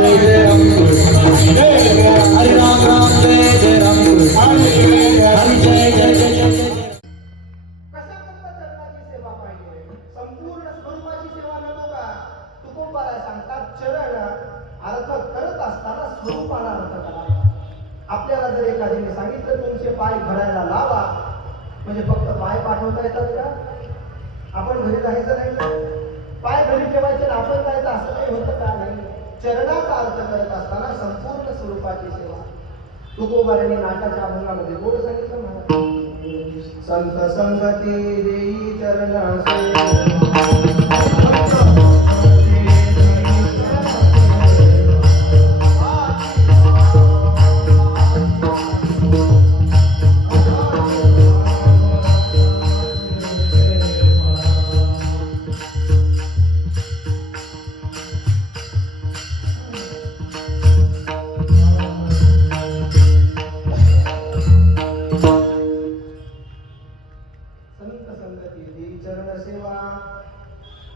जय जय राम कृष्ण हरे राम राम जय जय राम कृष्ण हरे जय जय जय जय कशा चरणाची सेवा पाहिजे संपूर्ण स्वरूपाची सेवा नको का तुकोबाला सांगतात चरण अर्थ करत असताना स्वरूपाला अर्थ करा आपल्याला जर एखाद्याने सांगितलं तुमचे पाय घडायला लावा म्हणजे फक्त पाय पाठवता येतात का आपण घरी जायचं नाही पाय घरी ठेवायचे आपण जायचं असं काही होतं का नाही चरणाचा अर्थ करत असताना संपूर्ण स्वरूपाची सेवा तुकोबारांनी नाटाच्या अभंगामध्ये गोड सांगितलं महाराज संत संगती देई चरणासे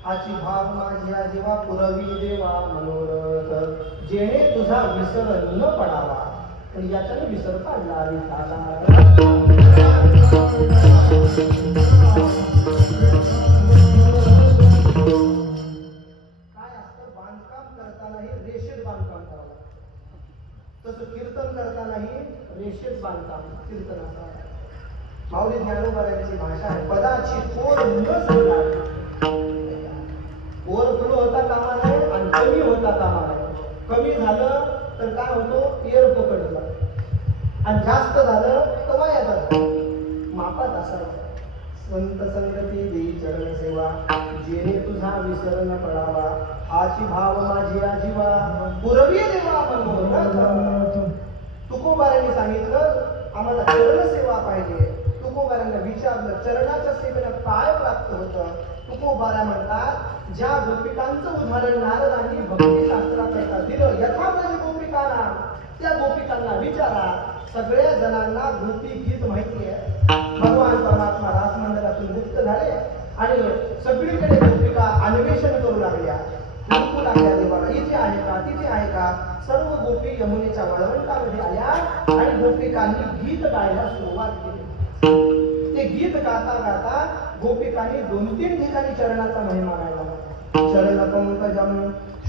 हाची भाव माझ्या जीवा पुरवी देवा मनोरथ जेणे तुझा विसर न पडावा पण याच्याने विसर पाडला काय असतं बांधकाम करतानाही रेषेत बांधकाम करावं तसं कीर्तन करतानाही रेषेत बांधकाम कीर्तन असावं माऊली ज्ञानोबारायांची भाषा आहे पदाची तोड न सांगा ओव्हरफ्लो होता कामा नये आणि कमी होता कामा नये कमी झालं तर काय होतो एअर पकडला आणि जास्त झालं तर वाया जातं मापात असायचं संत संगती देई चरण सेवा जेणे तुझा विसर न पडावा हाची भाव माझी आजीवा पुरवी देवा मनोरथ तुकोबारांनी सांगितलं आम्हाला चरण सेवा पाहिजे तुकोबारांना विचारलं चरणाच्या सेवेला काय प्राप्त होतं तुकोबारा म्हणतात ज्या गोपिकांचं उदाहरण नारदांनी भक्तिशास्त्राकरता दिलं यथाप्रज गोपिकांना त्या गोपिकांना विचारा सगळ्या जणांना गोपी गीत माहिती आहे भगवान परमात्मा रासमंडलातून मुक्त झाले आणि सगळीकडे गोपिका अन्वेषण करू लागल्या हुडकू लागल्या देवाला इथे आहे का तिथे आहे का सर्व गोपी यमुनेच्या वाळवंटामध्ये आल्या आणि गोपिकांनी गीत गायला सुरुवात केली ते गीत गाता गाता गोपिकांनी 2-3 ठिकाणी चरणाचा महिमा गायला चरण पंकजम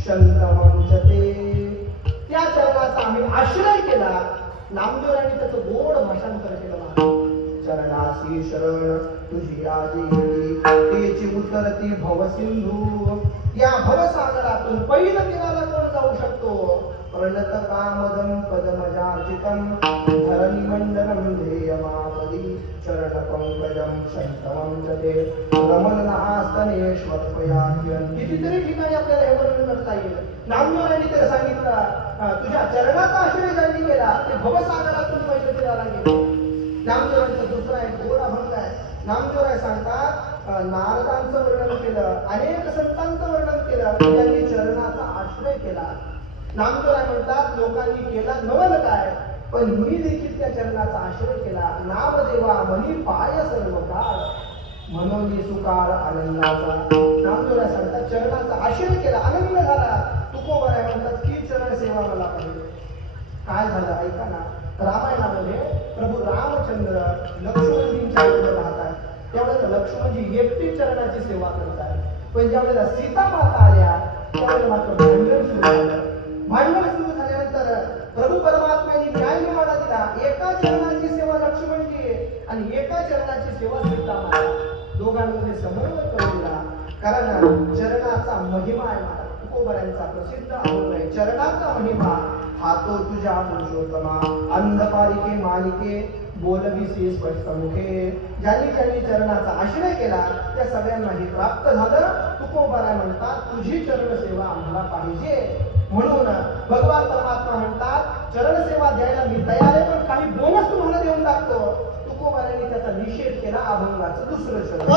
शंतमं च ते त्या चरणाचा आम्ही आश्रय केला नामदेवांनी त्याचं गोड भाषांतर केलं चरणासी शरण तुझी आजी तेची उतरती भवसिंधू या भवसागरातून पहिलं तीराला कोण जाऊ शकतो प्रणत कामदं पदमजार्चितं धरणी मंडलं ध्येयमापदी चरण पंकजं शंतमं च ते रमणहास्तनेश्वरपयाख्यं कितीतरी ठिकाणी आपल्याला हे वर्णन करता येईल नामदेवांनी त्याला सांगितलं तुझ्या चरणाचा आश्रय ज्यांनी केला ते भवसागरातून पहिलं तीराला गेले नामदेवांचा दुसरा एक गोड अभंग आहे नामदेवराय सांगतात नारदांचं वर्णन केलं अनेक संतांचं वर्णन केलं त्यांनी चरणाचा आश्रय केला नामदेवराय म्हणतात लोकांनी केला नवल काय पण मी देखील त्या चरणाचा आश्रय केला नामदेवा मनी पाय सर्व काळ मनोनी सुकाळ आनंदाचा नामदेवराय सांगतात चरणाचा आश्रय केला आनंद झाला तुकोबाराय म्हणतात की चरण सेवा मला पाहिजे काय झालं ऐका ना रामायणामध्ये प्रभू रामचंद्र लक्ष्मणजींच्या बरोबर राहतात त्यावेळेला लक्ष्मणजी एकटी चरणाची सेवा करतात पण ज्यावेळेला सीता माता आल्या त्यावेळेला मात्र भांडण सुरू झालं भांडण सुरू झाल्यानंतर प्रभू परमात्म्यांनी न्याय निर्माणा दिला एका चरणाची सेवा लक्ष्मणजी आणि एका चरणाची सेवा सीता माता दोघांमध्ये समन्वय करून दिला कारण चरणाचा महिमा आहे महाराज तुकोबारायांचा प्रसिद्ध अभंग आहे चरणाचा महिमा हातो तुझ्या पुरुषोत्तमा अंधपारिके मालिके बोलविसे स्पष्ट मुखे ज्यांनी ज्यांनी चरणाचा आश्रय केला त्या सगळ्यांना हे प्राप्त झालं तुकोबाराय म्हणतात तुझी चरण सेवा आम्हाला पाहिजे म्हणून भगवान परमात्मा म्हणतात चरण सेवा द्यायला मी तयार आहे पण काही बोनस तुम्हाला देऊन टाकतो तुकोबारायांनी त्याचा निषेध केला अभंगाचं दुसरं शब्द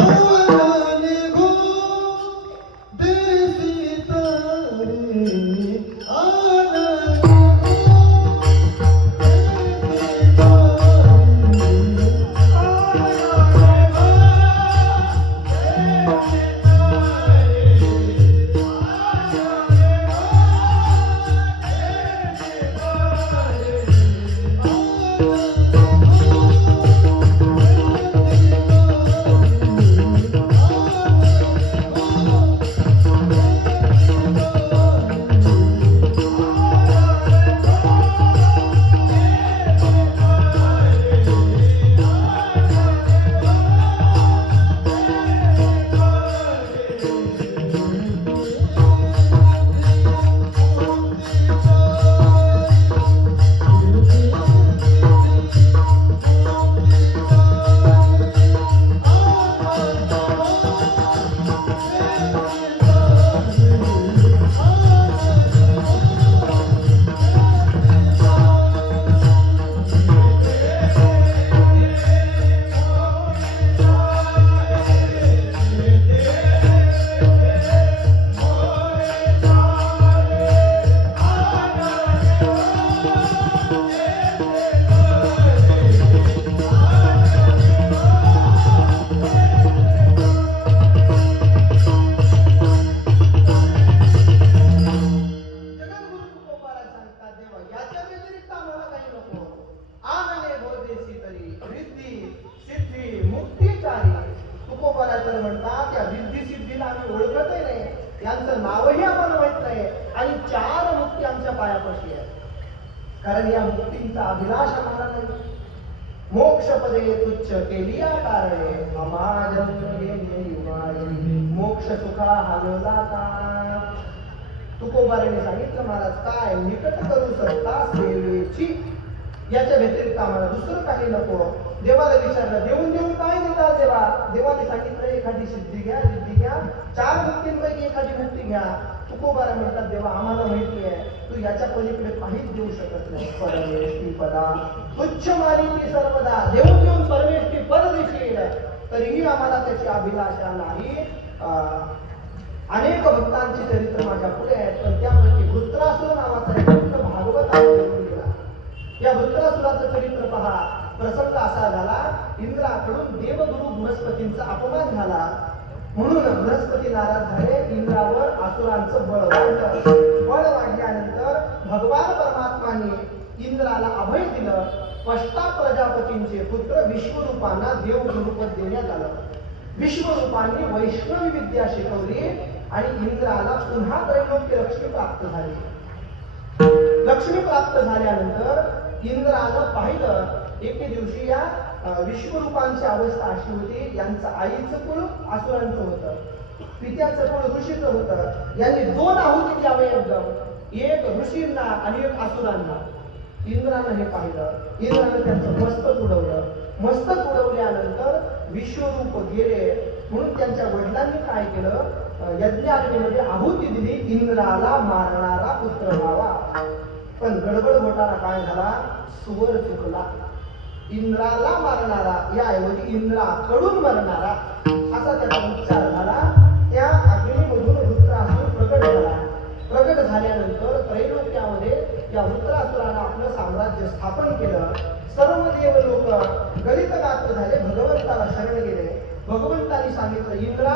ज्यांचं नावही आम्हाला माहित नाही, आणि 4 मुक्ती आमच्या पायापाशी आहे. कारण या मुक्तींचा अभिलाष आम्हाला नाही. मोक्ष पदे तुच्छ केलिया कारणे मोक्ष सुखा हलवला का. तुकोबाराने सांगितलं, महाराज काय निकट करू शकता सेवेची, याच्या व्यतिरिक्त आम्हाला दुसरं काही नको. देवाला विचारलं, देऊन देऊन काय देता देवा. देवाने सांगितलं, एखादी सिद्धी घ्या, सिद्धी घ्या, 4 मुक्तींपैकी एखादी मुक्ती घ्या. तुकोबारा म्हणतात, देवा आम्हाला माहिती आहे तू याच्या पलीकडे काहीच देऊ शकत नाही. परमेष्ठी पदा तुच्छ मानिती सर्वदा, देऊन देऊन परमेष्ठी पद देशील, तरीही आम्हाला त्याची अभिलाषा नाही. अनेक भक्तांची चरित्र माझ्या पुढे आहेत, पण त्यापैकी वृत्रासुर नावाचा एक भक्त भागवत घेऊन गेला. या वृत्रासुराचं चरित्र पहा. प्रसंग असा झाला, इंद्राकडून देवगुरु बृहस्पतींचा अपमान झाला, म्हणून बृहस्पती नाराज झाले. इंद्रावर असुरांचं बळ वाढलं. बळ वाढल्यानंतर भगवान परमात्माने इंद्राला अभय दिलं. पष्टा प्रजापतींचे पुत्र विश्वरूपांना देवगुरुपद देण्यात आलं. विश्वरूपांनी वैष्णवी विद्या शिकवली आणि इंद्राला पुन्हा त्रैलोक्य लक्ष्मी प्राप्त झाली. लक्ष्मी प्राप्त झाल्यानंतर इंद्रानं पाहिलं, एके दिवशी या विश्वरूपांची अवस्था अशी होती, यांचं आईचं कुळ असुरांचं होतं, पित्याचं कुळ ऋषीचं होतं. यांनी 2 आहुती द्यावे, एक ऋषींना आणि एक असुरांना. इंद्रानं हे पाहिलं. इंद्रानं त्यांचं मस्तक उडवलं. मस्तक उडवल्यानंतर विश्वरूप गेले, म्हणून त्यांच्या वडिलांनी काय केलं, यज्ञाग्नीमध्ये आहुती दिली, इंद्राला मारणारा पुत्र व्हावा. पण गडबड घोटाळा काय झाला, सुवर चुकला. इंद्राला मारणारा या ऐवजी इंद्राकडून मरणारा असा त्याचा उच्चार झाला. त्या अग्नीमधून वृत्रासुर प्रगट झाला. प्रगट झाल्यानंतर त्रैलोक्यामध्ये या वृत्रासुरानं आपलं साम्राज्य स्थापन केलं. सर्व देव लोक गलित गात्र झाले, भगवंताला शरण गेले. भगवंतानी सांगितलं, इंद्रा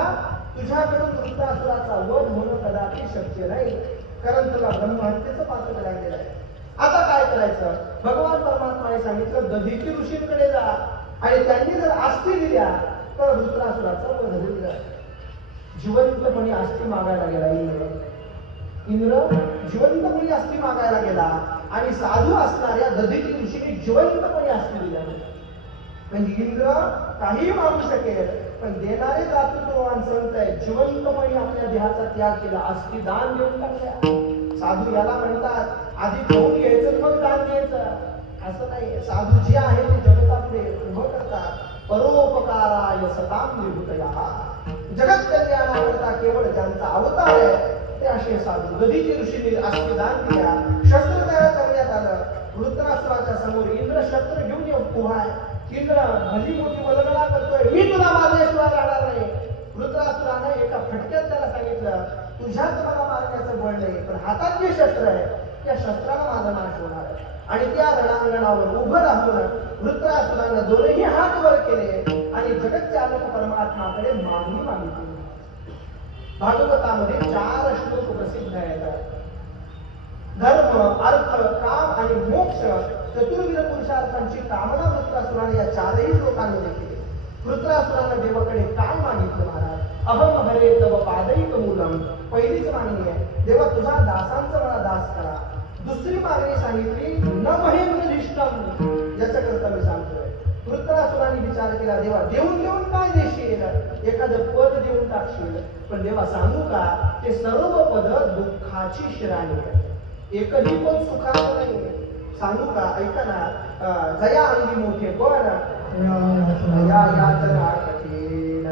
तुझ्याकडून वृत्रासुराचा वध होणं कदापि शक्य नाही, कारण तुला ब्रह्महत्येचं पात्र लागलेलं आहे. आता काय करायचं. भगवान परमात्माने सांगितलं, दधीची ऋषींकडे जा आणि त्यांनी जर अस्थी दिल्या तर वृत्रासुराचा वध होईल. जिवंतपणे अस्थी मागायला गेला इंद्र जिवंतपणे अस्थी मागायला गेला आणि साधू असणाऱ्या दधीची ऋषीने जिवंतपणे अस्थी दिल्या. म्हणजे इंद्र काही मागू शकेल, पण देणारे दातृत्ववान संत आहे, जिवंतपणे आपल्या देहाचा त्याग केला, अस्थी दान देऊन टाकल्या. साधू याला म्हणतात, आधी खाऊन घ्यायचं मग दान द्यायचं, असं नाही. साधू जे आहे ते जगतापुढे उभं करतात. परोपकाराय सताम विभूतया, जगत कल्याणाकरता केवळ ज्यांचा अवतार आहे ते असे साधू. दधीची ऋषीने अस्थी दान दिल्या. शस्त्र तयार करण्यात आलं. वृत्रासुराच्या समोर इंद्र शस्त्र घेऊन उभा आहे. इंद्र भली मोठी वल्गना करतोय, मी तुला मारल्याशिवाय राहणार नाही. वृत्रासुरानं एका फटक्यात त्याला सांगितलं, तुझ्याच मला मारण्याचं बळ नाही, पण हातात जे शस्त्र आहे त्या शस्त्राला माझा नाश होणार आहे. आणि त्या रणांगणावर उभं राहून वृत्रासुरानं 2ही हात वर केले आणि जगतचालक परमात्माकडे मागणी मागितली. भागवतामध्ये 4 श्लोक प्रसिद्ध आहेत. धर्म, अर्थ, काम आणि मोक्ष चतुर्विध पुरुषार्थांची कामना वृत्रासुराने या 4ही श्लोकांमध्ये केली. वृत्रासुरानं देवाकडे काय मागितलं महाराज. अहम हरे तव पादैक मूलम, पहिलीच मागणी आहे, देवा तुझा दासांचा मला दास करा. दुसरी मागणी सांगितली, न महेंद्रधिष्ठम, याच्याकरता मी सांगतोय. वृत्रासुराने विचार केला, देवा देऊन देऊन काय देशील, एखादं पद देऊन टाकशील, पण देवा सांगू का, ते सर्व पद दुःखाची शिराणी आहे, एकही पद सुखाचं नाही. सांगू का, ऐका ना, जया अंगी मोठे पण या याचना कठीण.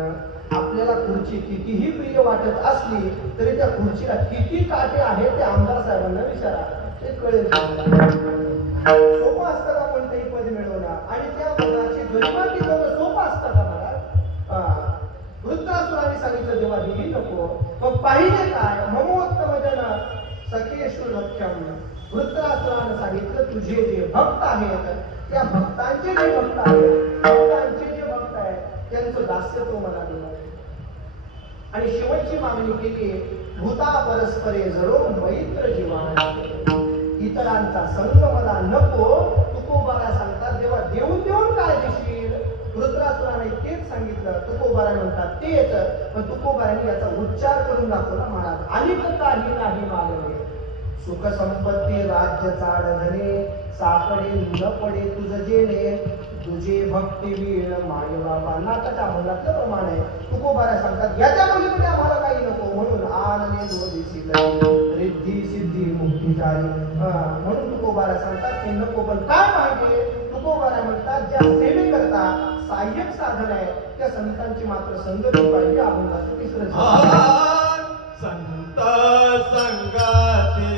आपल्याला खुर्ची कितीही प्रिय वाटत असली तरी त्या खुर्चीला किती काटे आहेत ते आमदार साहेबांना विचारा, ते कळेल. सोपं असतं का कोणतंही पद मिळवणं आणि त्या पदाची गरिमा टिकवणं सोपं असतं का महाराज. वृत्रासुराने सांगितलं, देवा दिली नको, मग पाहिजे काय, ममोत्तम जन सखेषु लक्ष्यम. वृत्रासुराने सांगितलं, तुझे जे भक्त आहेत त्या भक्तांचे जे भक्त आहेत, भक्तांचे जे भक्त आहेत त्यांचं दास्य तो मला दिलं. आणि शेवटची मागणी केली, भूता परस्परे जरो मैत्र जीवाना, इतरांचा संग मला नको. तुकोबाला सांगतात, देवा देऊन देऊन काय देशील, वृत्रासुराने तेच सांगितलं. तुकोबारा म्हणतात तेच, पण तुकोबाराने याचा उच्चार करून दाखवला महाराज. अनेक काही नाही मागणे, सुख संपत्ती राज्य चाडधने, साकडे न पडे तुझ जेणे, तुझे भक्ती वीण माय बाबा. नाथाच्या अभंगातलं प्रमाण आहे. तुकोबारा सांगतात याच्या पलीकडे आम्हाला काही नको, म्हणून आनने दोदिशी रिद्धी सिद्धी मुक्ती झाली. म्हणून तुकोबारा सांगतात हे नको, पण काय पाहिजे. तुकोबारा म्हणतात ज्या सेवेकरता सहाय्यक साधन आहे त्या संतांची मात्र संगती पाहिजे. अभंगाचं तिसरं संत संगाती